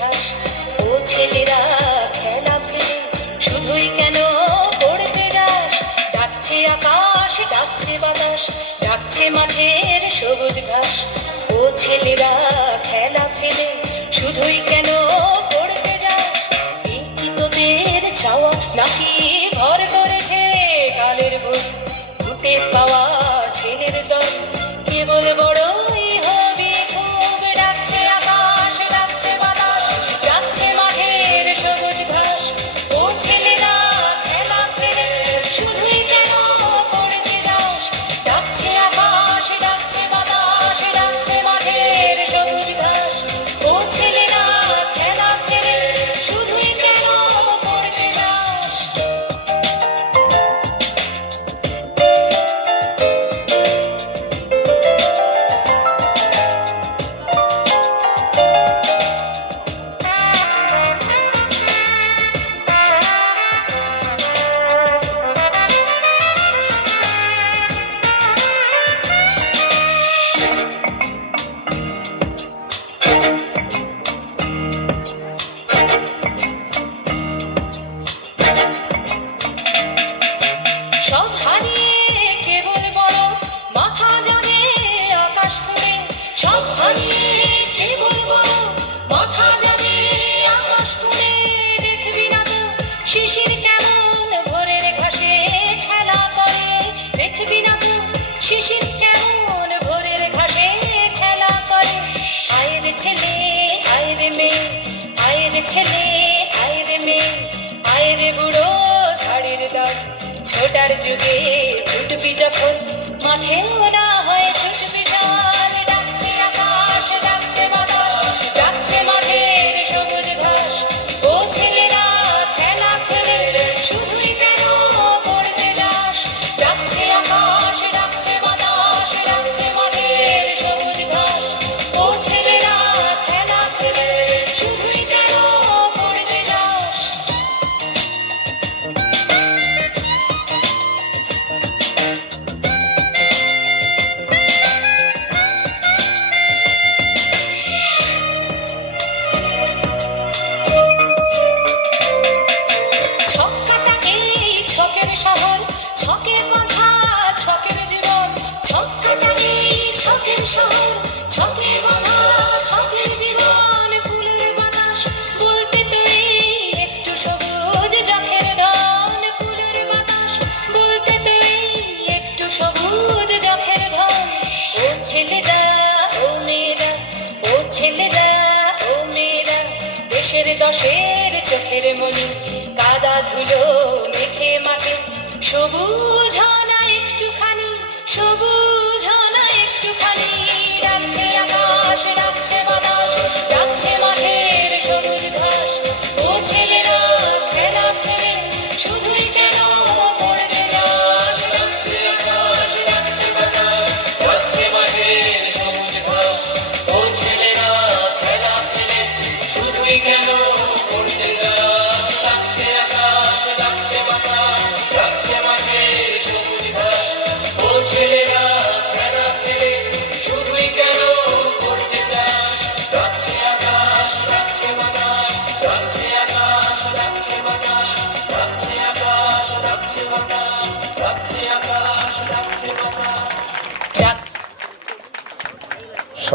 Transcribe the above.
ঘাস। ও ছেলেরা খেলা ফেলে শুধুই কেন পড়তে যাস? ডাকছে আকাশ, ডাকছে বাতাস, ডাকছে মাঠের সবুজ ঘাস। ও ছেলেরা খেলা ফেলে শুধুই কেন পড়তে যাস? এই কি তোদের চাওয়া নাকি ভর করেছে কালের ভূত? ভূতে পাওয়া ছেলের দল কেবল বড়ই হবি খুব। ডাকছে আকাশ, ডাকছে বাতাস, ডাকছে মাঠের সবুজ ঘাস। ও ছেলেরা খেলা ফেলে শুধুই কেন পড়তে যাস? ডাকছে আকাশ, ডাকছে বাতাস, ডাকছে মাঠের সবুজ ঘাস। ও ছেলেরা খেলা ফেলে শুধুই কেন পড়তে যাস? সব হারিয়ে কেবল বড় মাথা জানে আকাশ ফুলে। সব হারিয়ে কেবল বড় মাথা জানে আকাশ ফুলে। দেখবি না তো শিশির কেমন ভোরের ঘাসে খেলা করে? দেখবি না তো শিশির কেমন ভোরের ঘাসে খেলা করে? আয়ের ছেলে আয়ের মেয়ে, আয়ের ছেলে আয়ের মেয়ে, আয়ের বুড়ো ধাড়ির দাম। ছোটার যুগে ছুটবি যখন মাঠেও না হয় ছুটবি চল। ডাকছে আকাশ, ডাকছে বাতাস, ডাকছে মাঠের সবুজ ঘাস। ও ছেলেরা খেলা ফেলে শুধুই কেন পড়তে যাস? ডাকছে আকাশ, ডাকছে বাতাস, ডাকছে মাঠের সবুজ ঘাস। ও ছেলেরা খেলা ফেলে শুধুই কেন পড়তে যাস? ছক্কাটা এই ছকের শহর, ছকে বাঁধা ছকের জীবন। ছক্কাটা এই ছকের শহর, ছকে বাঁধা ছকের জীবন। কুলের বাতাস বলতে তো এই একটু সবুজ যখের ধন। কুলের বাতাস বলতে তো এই একটু সবুজ যখের ধন। ও ছেলেরা ও মেয়েরা, ও ছেলেরা ও মেয়েরা, দেশের দশের চোখের মনি কাদা ধুলো মেখে মাঠে। সবুজ হয় না একটুখানি, সবুজ